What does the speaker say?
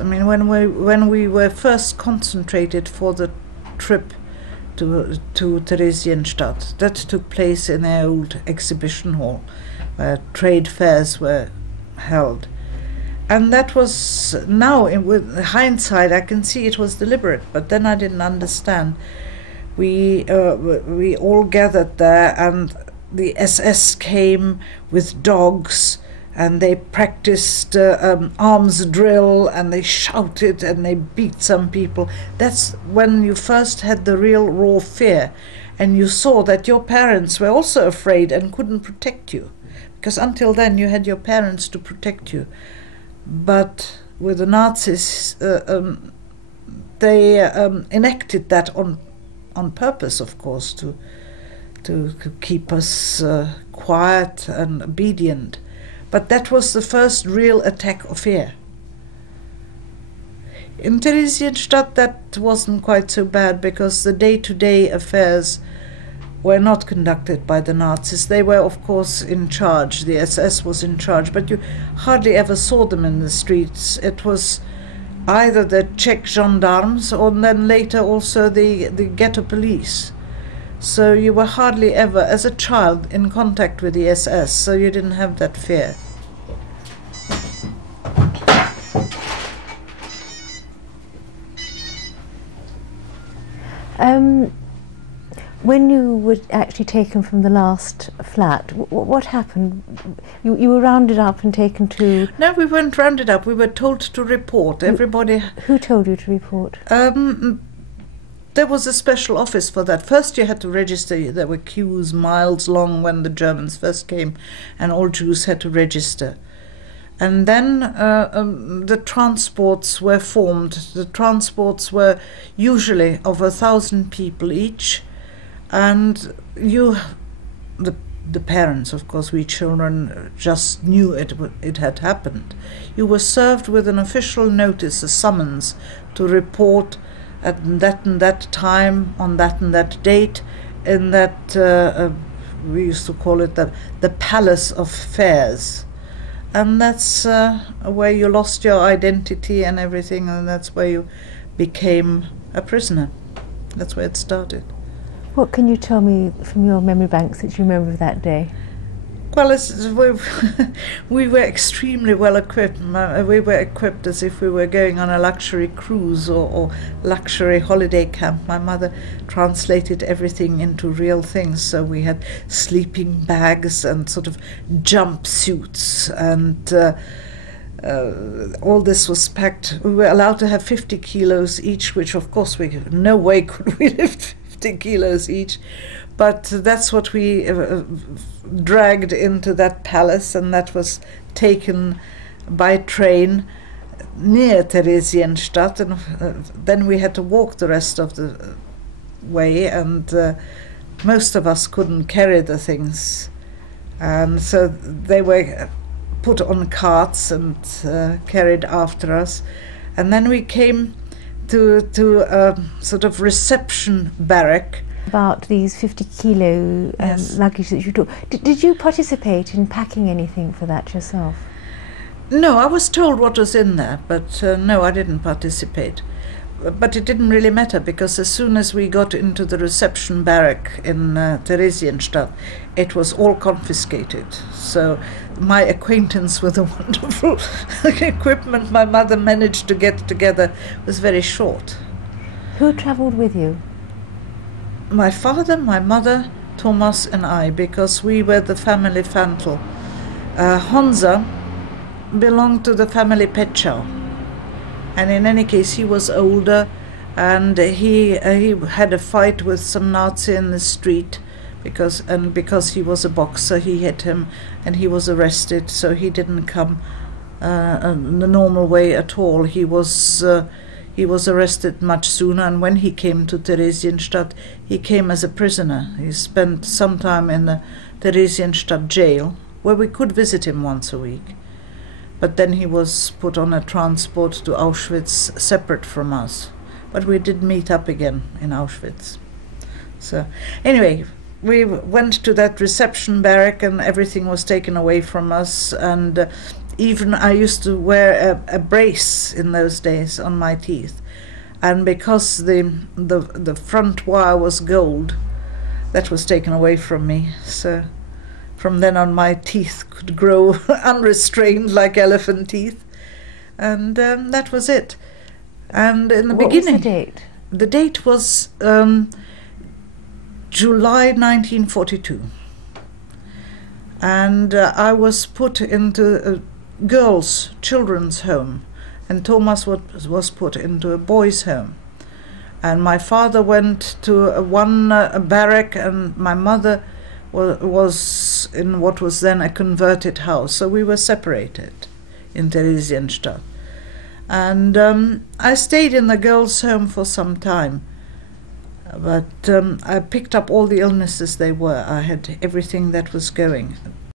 I mean, when we were first concentrated for the trip to Theresienstadt, that took place in the old exhibition hall where trade fairs were held. And that was, now with hindsight I can see it was deliberate, but then I didn't understand. We all gathered there, and the SS came with dogs, and they practiced arms drill, and they shouted and they beat some people. That's when you first had the real raw fear, and you saw that your parents were also afraid and couldn't protect you, because until then you had your parents to protect you. But with the Nazis, they enacted that on purpose, of course, to keep us quiet and obedient. But that was the first real attack of fear. In Theresienstadt that wasn't quite so bad, because the day-to-day affairs were not conducted by the Nazis. They were, of course, in charge. The SS was in charge, but you hardly ever saw them in the streets. It was either the Czech gendarmes or then later also the ghetto police. So you were hardly ever, as a child, in contact with the SS, so you didn't have that fear. When you were actually taken from the last flat, what happened? You were rounded up and taken to... No, we weren't rounded up. We were told to report. Everybody... Who told you to report? There was a special office for that. First you had to register. There were queues miles long when the Germans first came, and all Jews had to register. And then the transports were formed. The transports were usually of 1,000 people each. And the parents, of course, we children just knew it had happened. You were served with an official notice, a summons, to report at that and that time, on that and that date, in that, we used to call it the Palace of Fairs. And that's where you lost your identity and everything, and that's where you became a prisoner. That's where it started. What can you tell me from your memory banks that you remember of that day? Well, we were extremely well equipped. We were equipped as if we were going on a luxury cruise or luxury holiday camp. My mother translated everything into real things, so we had sleeping bags and sort of jumpsuits, and all this was packed. We were allowed to have 50 kilos each, which of course no way could we lift 50 kilos each. But that's what we dragged into that palace, and that was taken by train near Theresienstadt, and then we had to walk the rest of the way, and most of us couldn't carry the things, and so they were put on carts and carried after us. And then we came to a sort of reception barrack. About these 50 kilo Yes. luggage that you took. Did you participate in packing anything for that yourself? No, I was told what was in there, but no, I didn't participate. But it didn't really matter, because as soon as we got into the reception barrack in Theresienstadt, it was all confiscated. So my acquaintance with the wonderful equipment my mother managed to get together was very short. Who travelled with you? My father, my mother, Thomas and I, because we were the family Fantl. Honza belonged to the family Petschau. And in any case, he was older, and he had a fight with some Nazi in the street, because he was a boxer, he hit him, and he was arrested. So he didn't come the normal way at all. He was arrested much sooner, and when he came to Theresienstadt, he came as a prisoner. He spent some time in the Theresienstadt jail, where we could visit him once a week. But then he was put on a transport to Auschwitz, separate from us. But we did meet up again in Auschwitz. So anyway, we went to that reception barrack, and everything was taken away from us, and even I used to wear a brace in those days on my teeth, and because the front wire was gold, that was taken away from me. So from then on, my teeth could grow unrestrained like elephant teeth, and that was it. And in the beginning, what was the date? The date was July 1942, and I was put into a children's home, and Thomas was put into a boys' home. And my father went to one barrack, and my mother was in what was then a converted house. So we were separated in Theresienstadt. And I stayed in the girls' home for some time, but I picked up all the illnesses they were. I had everything that was going.